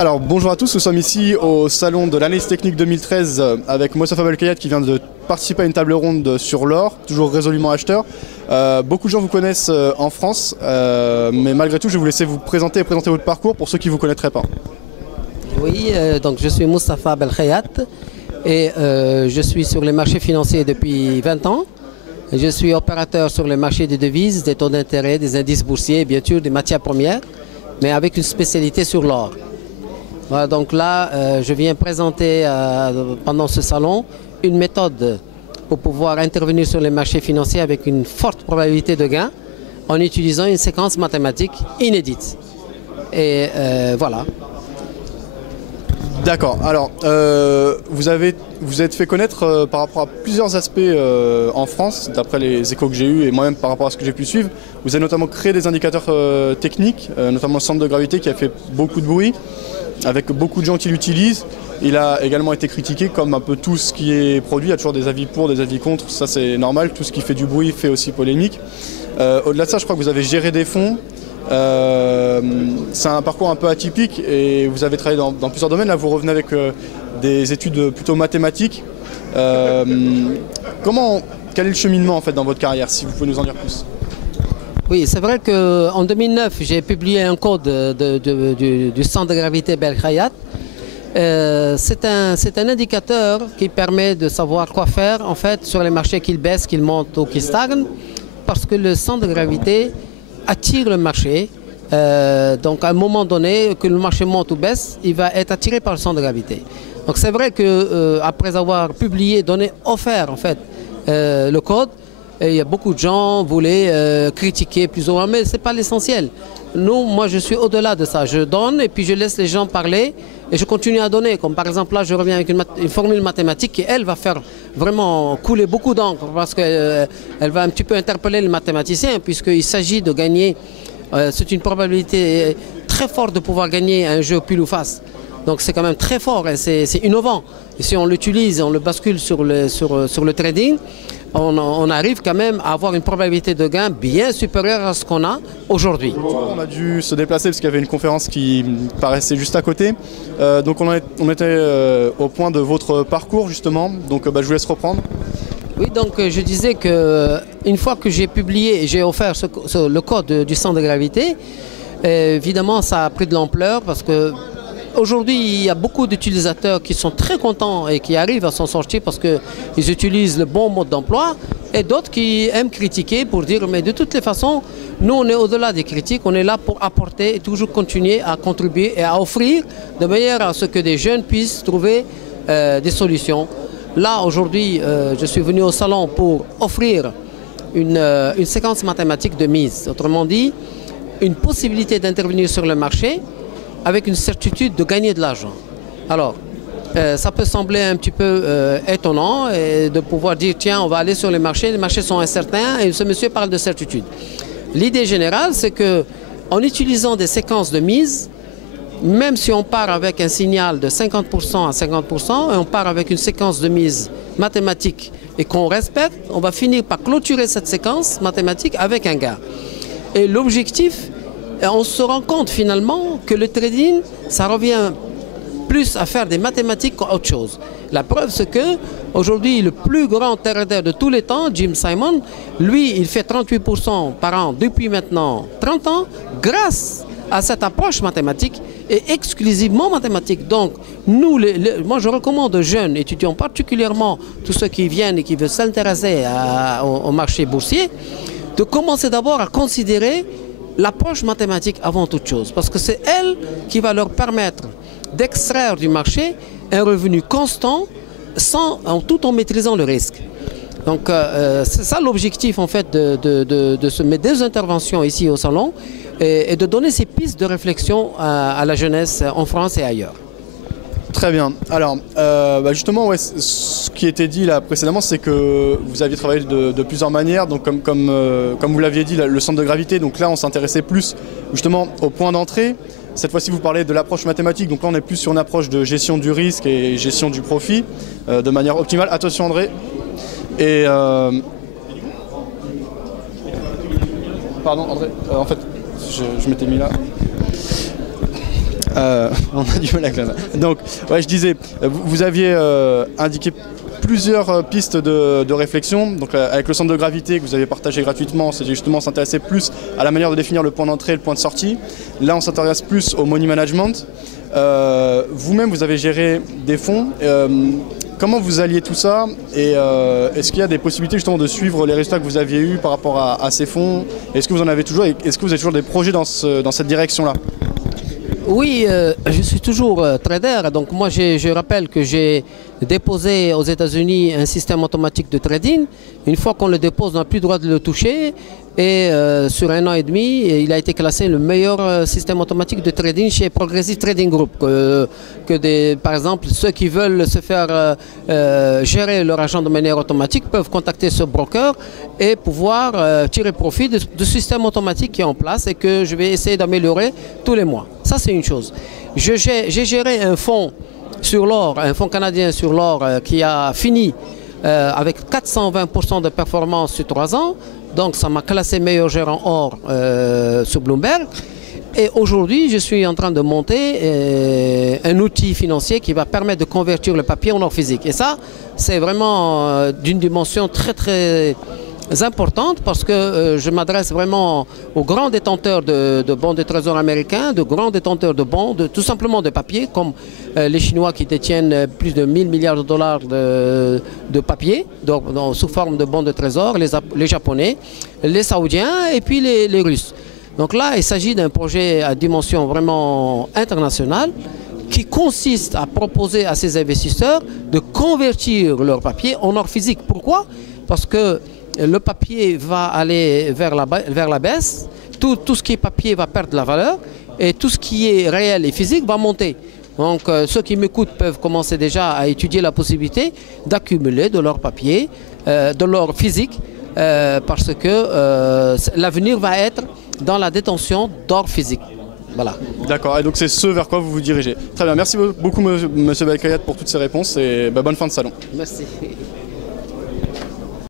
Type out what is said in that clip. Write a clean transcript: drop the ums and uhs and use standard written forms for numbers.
Alors bonjour à tous, nous sommes ici au salon de l'analyse technique 2013 avec Mostafa Belkhayat qui vient de participer à une table ronde sur l'or, toujours résolument acheteur. Beaucoup de gens vous connaissent en France, mais malgré tout je vais vous laisser vous présenter et présenter votre parcours pour ceux qui ne vous connaîtraient pas. Oui, donc je suis Mostafa Belkhayat et je suis sur les marchés financiers depuis 20 ans. Je suis opérateur sur les marchés des devises, des taux d'intérêt, des indices boursiers, bien sûr des matières premières, mais avec une spécialité sur l'or. Voilà, donc là, je viens présenter pendant ce salon une méthode pour pouvoir intervenir sur les marchés financiers avec une forte probabilité de gain en utilisant une séquence mathématique inédite. Et voilà. D'accord, alors vous êtes fait connaître par rapport à plusieurs aspects en France, d'après les échos que j'ai eus et moi-même par rapport à ce que j'ai pu suivre. Vous avez notamment créé des indicateurs techniques, notamment le centre de gravité qui a fait beaucoup de bruit, avec beaucoup de gens qui l'utilisent. Il a également été critiqué comme un peu tout ce qui est produit, il y a toujours des avis pour, des avis contre, ça c'est normal, tout ce qui fait du bruit fait aussi polémique. Au-delà de ça, je crois que vous avez géré des fonds. C'est un parcours un peu atypique et vous avez travaillé dans plusieurs domaines. Là, vous revenez avec des études plutôt mathématiques. Quel est le cheminement en fait dans votre carrière, si vous pouvez nous en dire plus? Oui, c'est vrai qu'en 2009, j'ai publié un code du centre de gravité Belkhayat. C'est un indicateur qui permet de savoir quoi faire en fait sur les marchés qui baissent, qui montent ou qui stagnent, parce que le centre de gravité attire le marché. Donc à un moment donné, que le marché monte ou baisse, il va être attiré par le centre de gravité. Donc c'est vrai que après avoir publié, offert en fait le code, il y a beaucoup de gens qui voulaient critiquer plus ou moins, mais ce n'est pas l'essentiel. Moi je suis au-delà de ça. Je donne et puis je laisse les gens parler et je continue à donner. Comme par exemple là, je reviens avec une formule mathématique qui, elle, va faire vraiment couler beaucoup d'encre parce qu'elle va un petit peu interpeller les mathématiciens puisqu'il s'agit de gagner. C'est une probabilité très forte de pouvoir gagner un jeu pile ou face. Donc c'est quand même très fort et c'est innovant. Et si on l'utilise, on le bascule sur le trading, on arrive quand même à avoir une probabilité de gain bien supérieure à ce qu'on a aujourd'hui. On a dû se déplacer parce qu'il y avait une conférence qui paraissait juste à côté. Donc on était au point de votre parcours justement. Donc je vous laisse reprendre. Oui, donc je disais qu'une fois que j'ai publié et j'ai offert le code du centre de gravité, évidemment ça a pris de l'ampleur parce que aujourd'hui, il y a beaucoup d'utilisateurs qui sont très contents et qui arrivent à s'en sortir parce qu'ils utilisent le bon mode d'emploi et d'autres qui aiment critiquer pour dire mais de toutes les façons, nous on est au-delà des critiques, on est là pour apporter et toujours continuer à contribuer et à offrir de manière à ce que des jeunes puissent trouver des solutions. Là aujourd'hui, je suis venu au salon pour offrir une séquence mathématique de mise, autrement dit, une possibilité d'intervenir sur le marché avec une certitude de gagner de l'argent. Alors, ça peut sembler un petit peu étonnant et de pouvoir dire tiens, on va aller sur les marchés sont incertains et ce monsieur parle de certitude. L'idée générale, c'est qu'en utilisant des séquences de mise, même si on part avec un signal de 50% à 50% et on part avec une séquence de mise mathématique et qu'on respecte, on va finir par clôturer cette séquence mathématique avec un gain. Et l'objectif, on se rend compte finalement que le trading, ça revient plus à faire des mathématiques qu'autre chose. La preuve, c'est que aujourd'hui, le plus grand trader de tous les temps, Jim Simon, lui, il fait 38% par an depuis maintenant 30 ans grâce à cette approche mathématique et exclusivement mathématique. Donc, moi je recommande aux jeunes étudiants, particulièrement tous ceux qui viennent et qui veulent s'intéresser au marché boursier, de commencer d'abord à considérer l'approche mathématique avant toute chose, parce que c'est elle qui va leur permettre d'extraire du marché un revenu constant tout en maîtrisant le risque. Donc c'est ça l'objectif en fait de mes deux interventions ici au salon et de donner ces pistes de réflexion à la jeunesse en France et ailleurs. Très bien. Alors, justement, ouais, ce qui était dit là précédemment, c'est que vous aviez travaillé de plusieurs manières. Donc, comme vous l'aviez dit, le centre de gravité. Donc là, on s'intéressait plus justement au point d'entrée. Cette fois-ci, vous parlez de l'approche mathématique. Donc là, on est plus sur une approche de gestion du risque et gestion du profit de manière optimale. Attention, André. Et pardon, André. En fait, je m'étais mis là. On a du mal avec ça. Donc, ouais, je disais, vous aviez indiqué plusieurs pistes de réflexion. Donc, avec le centre de gravité que vous avez partagé gratuitement, c'était justement s'intéresser plus à la manière de définir le point d'entrée et le point de sortie. Là, on s'intéresse plus au money management. Vous-même, vous avez géré des fonds. Comment vous alliez tout ça et est-ce qu'il y a des possibilités justement de suivre les résultats que vous aviez eus par rapport à ces fonds? Est-ce que vous en avez toujours et est-ce que vous avez toujours des projets dans cette direction-là? Oui, je suis toujours trader, donc moi je rappelle que j'ai déposé aux États-Unis un système automatique de trading. Une fois qu'on le dépose, on n'a plus le droit de le toucher et sur 1 an et demi, il a été classé le meilleur système automatique de trading chez Progressive Trading Group. Par exemple, ceux qui veulent se faire gérer leur argent de manière automatique peuvent contacter ce broker et pouvoir tirer profit de ce système automatique qui est en place et que je vais essayer d'améliorer tous les mois. Ça, c'est une chose. J'ai géré un fonds sur l'or, un fonds canadien sur l'or qui a fini avec 420% de performance sur 3 ans. Donc ça m'a classé meilleur gérant or sur Bloomberg. Et aujourd'hui, je suis en train de monter un outil financier qui va permettre de convertir le papier en or physique. Et ça, c'est vraiment d'une dimension très très importante parce que je m'adresse vraiment aux grands détenteurs de bons de trésor américains, de grands détenteurs de bons, tout simplement de papier, comme les Chinois qui détiennent plus de 1000 milliards de dollars de papier, donc sous forme de bons de trésor, les Japonais, les Saoudiens et puis les Russes. Donc là, il s'agit d'un projet à dimension vraiment internationale qui consiste à proposer à ces investisseurs de convertir leur papier en or physique. Pourquoi? Parce que le papier va aller vers la baisse, tout ce qui est papier va perdre de la valeur et tout ce qui est réel et physique va monter. Donc ceux qui m'écoutent peuvent commencer déjà à étudier la possibilité d'accumuler de l'or papier, de l'or physique, parce que l'avenir va être dans la détention d'or physique. Voilà. D'accord, et donc c'est ce vers quoi vous vous dirigez. Très bien, merci beaucoup M. Belkayat pour toutes ces réponses et bonne fin de salon. Merci.